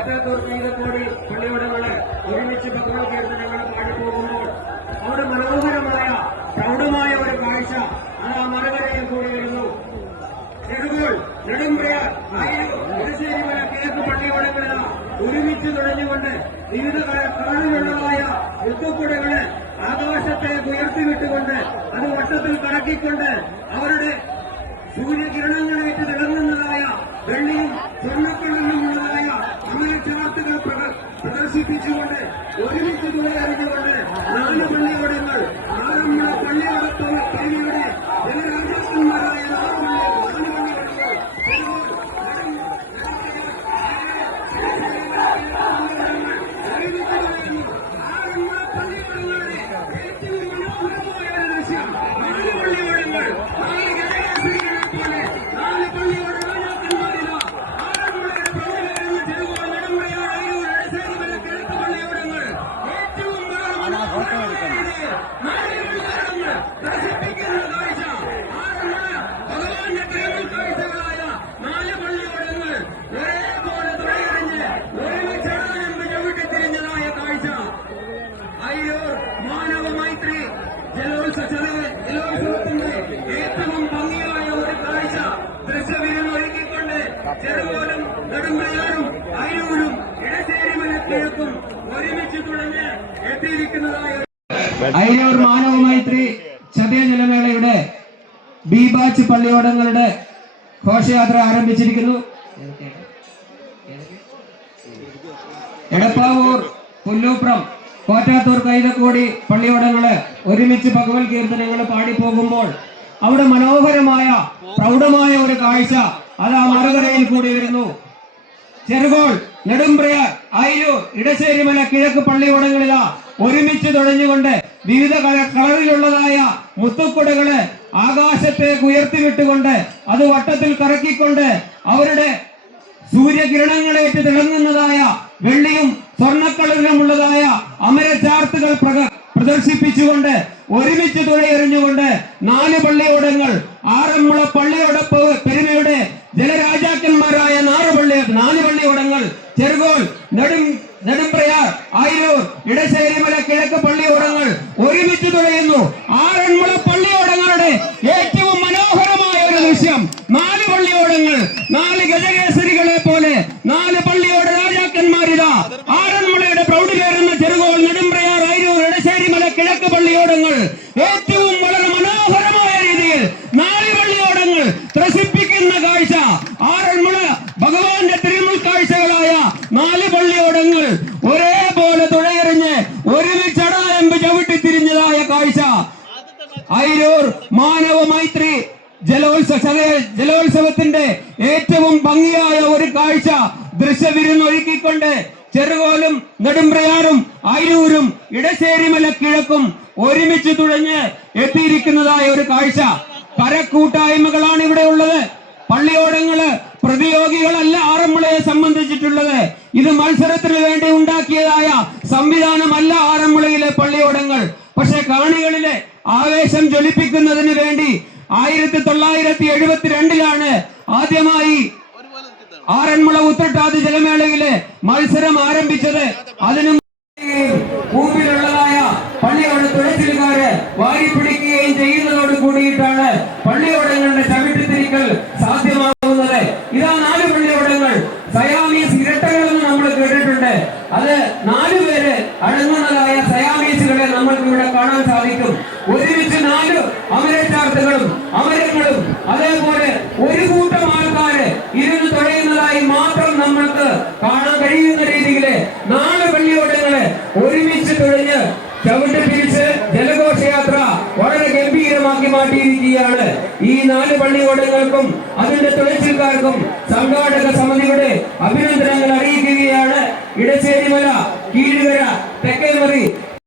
കോറ്റാത്തൂർ കൈതക്കോടി പള്ളിയോടങ്ങള് ഒരുമിച്ച് ഭഗവത് കീർത്തനങ്ങൾ പാടിപ്പോകുമ്പോൾ അവിടെ മനോഹരമായ പ്രൗഢമായ ഒരു കാഴ്ച അത് ആ മറുകരയിൽ കൂടി വരുന്നു. ചെറുകോൾ നെടുമ്പ്രയാർ ഇടശ്ശേരിമല കിഴക്ക് പള്ളിയോടങ്ങളിൽ ഒരുമിച്ച് തുഴഞ്ഞുകൊണ്ട് വിവിധ കളറിലുള്ളതായ മുത്തുക്കുടകള് ആകാശത്തേക്ക് ഉയർത്തിവിട്ടുകൊണ്ട് അത് വട്ടത്തിൽ കറക്കിക്കൊണ്ട് അവരുടെ സൂര്യകിരണങ്ങളേറ്റ് തിളങ്ങുന്നതായ വെള്ളിയും സ്വർണ്ണക്കടലിലുമുള്ളതായ അമരചാർത്തുകൾ പ്രദർശിപ്പിച്ചുകൊണ്ട് ഒരുമിച്ച് തുഴയറിഞ്ഞുകൊണ്ട് 4 പള്ളിയോടങ്ങൾ ആറന്മുള പള്ളിയോടത്തോളം പള്ളിയുടെ ജനരാജാക്കന്മാരായ 4 പള്ളിയോടങ്ങൾ ഏറ്റവും ഭംഗിയായ ഒരു കാഴ്ച ദൃശ്യവിരുന്നൊരുക്കിക്കൊണ്ട് ചെറുകോലും നെടുമ്പ്രയാറും അയിരൂരും ഇടശ്ശേരിമല കിഴക്കും ഒരുമിച്ച് തുഴഞ്ഞ് എത്തിയിരിക്കുന്നതായ അയിരൂർ മാനവ മൈത്രി ചതയജലമേളയുടെ ബി ബാച്ച് പള്ളിയോടങ്ങളുടെ ഘോഷയാത്ര ആരംഭിച്ചിരിക്കുന്നു. എടപ്പാവൂർ പുല്ലൂപ്രം കോറ്റാത്തൂർ കൈതക്കോടി പള്ളിയോടങ്ങള് ഒരുമിച്ച് ഭഗവത് കീർത്തനങ്ങൾ പാടിപ്പോകുമ്പോൾ അവിടെ മനോഹരമായ പ്രൗഢമായ ഒരു കാഴ്ച അത് ആ മറുകരയിൽ കൂടി വരുന്നു. ചെറുകോൾ നെടുമ്പ്രയാർ അയിരൂർ ഇടശ്ശേരിമല കിഴക്ക് പള്ളിയോടങ്ങളിലാ ഒരുമിച്ച് തുഴഞ്ഞുകൊണ്ട് വിവിധ കളറിലുള്ളതായ മുത്തുക്കുടകള് ആകാശത്തേക്ക് ഉയർത്തിവിട്ടുകൊണ്ട് അത് വട്ടത്തിൽ കറക്കിക്കൊണ്ട് അവരുടെ സൂര്യകിരണങ്ങളേറ്റ് തിളങ്ങുന്നതായ വെള്ളിയും സ്വർണ്ണക്കളറിലുമുള്ളതായ അമരചാർത്തുകൾ പ്രദർശിപ്പിച്ചുകൊണ്ട് ഒരുമിച്ച് തുഴയെറിഞ്ഞുകൊണ്ട് 4 പള്ളിയോടങ്ങൾ ആറന്മുള പള്ളിയോടപ്പ് പെരുമയുടെ ജലരാജാക്കന്മാരായ 4 പള്ളിയോടങ്ങൾ ചെറുകോൾ നെടുമ്പ്രയാർ അയിരൂർ ഇടശ്ശേരിമല കിഴക്ക് പള്ളിയോടങ്ങൾ ഒരുമിച്ച് തുഴയുന്നു. ആറന്മുള പള്ളിയോടങ്ങളുടെ ഏറ്റവും മനോഹരമായ ഒരു ദൃശ്യം 4 പള്ളിയോടങ്ങൾ 4 ഗജകേസരികളെ പോലെ 4 പള്ളിയോട രാജാക്കന്മാരിതാ ആറന്മുളയുടെ പ്രൗഢി കയറുന്ന ചെറുകോൾ നെടുമ്പ്രയാർ അയിരൂർ ഇടശ്ശേരിമല കിഴക്ക് പള്ളിയോടങ്ങൾ ഏറ്റവും വളരെ മനോഹരമായ രീതിയിൽ 4 പള്ളിയോടങ്ങൾ ത്രസിപ്പിക്കുന്ന കാഴ്ച ആറന്മുള ഭഗവാന്റെ തിരുമുൾ കാഴ്ചകളായ 4 പള്ളിയോടങ്ങൾ ഒരേപോലെ തുഴയെറിഞ്ഞ് ഒരുമിച്ചടായമ്പ് ചവിട്ടിത്തിരിഞ്ഞതായ കാഴ്ച അയിരൂർ മാനവ മൈത്രി ജലോത്സവത്തിന്റെ ഏറ്റവും ഭംഗിയായ ഒരു കാഴ്ച ദൃശ്യവിരുന്നൊരുക്കിക്കൊണ്ട് ചെറുകോലും നെടുമ്പ്രയാറും അയിരൂരും ഇടശ്ശേരിമല കിഴക്കും ഒരുമിച്ച് തുഴഞ്ഞ് എത്തിയിരിക്കുന്നതായ ഒരു കാഴ്ച. കരക്കൂട്ടായ്മകളാണ് ഇവിടെ ഉള്ളത്. പള്ളിയോടങ്ങള് പ്രതിയോഗികളല്ല ആറന്മുളയെ സംബന്ധിച്ചിട്ടുള്ളത്. ഇത് മത്സരത്തിന് വേണ്ടി ഉണ്ടാക്കിയതായ സംവിധാനമല്ല ആറന്മുളയിലെ പള്ളിയോടങ്ങൾ. പക്ഷെ കാണികളിലെ ആവേശം ജ്വലിപ്പിക്കുന്നതിന് വേണ്ടി 1972 ആദ്യമായി ആറന്മുള ഉത്രട്ടാതി ജലമേളയിലെ മത്സരം ആരംഭിച്ചത്. അതിനും ഭൂമിയിലുള്ളതായ പള്ളിയോട് തുഴച്ചിലുകാര് വാരിപ്പിടിക്കുകയും ചെയ്യുന്നതോട് കൂടിയിട്ടാണ് പള്ളിയോടങ്ങളുടെ ചവിട്ടിത്തിരിക്കൽ സാധ്യമാകുന്നത്. ഇതാ 4 പള്ളിയോടങ്ങൾ സയാമീസ് ഇരട്ടകളെന്ന് നമ്മൾ കേട്ടിട്ടുണ്ട്. അത് 4 പേര് അടങ്ങുന്നതായ സയാമീസുകളെ നമ്മൾക്ക് ഇവിടെ കാണാൻ സാധിക്കും. ഒരുമിച്ച് 4 അമരചാർത്തുകളും അമരങ്ങളും അതേപോലെ ഒരു കൂട്ടം ആൾക്കാര് ഇരുന്ന് തുഴയുന്നതായി മാത്രം നമ്മൾക്ക് കാണാൻ കഴിയുന്ന രീതിയില് 4 പള്ളിയോടങ്ങള് ഒരുമിച്ച് തുഴഞ്ഞ് ചവിട്ടി പിരിച്ച് ജലഘോഷയാത്ര വളരെ ഗംഭീരമാക്കി മാറ്റിയിരിക്കുകയാണ്. ഈ 4 പള്ളിയോടങ്ങൾക്കും അതിന്റെ തുഴച്ചിൽക്കാർക്കും സംഘാടക സമിതിയുടെ അഭിനന്ദനങ്ങൾ അറിയിക്കുകയാണ്. ഇടശ്ശേരിമല, കീഴുകര, തെക്കേമറി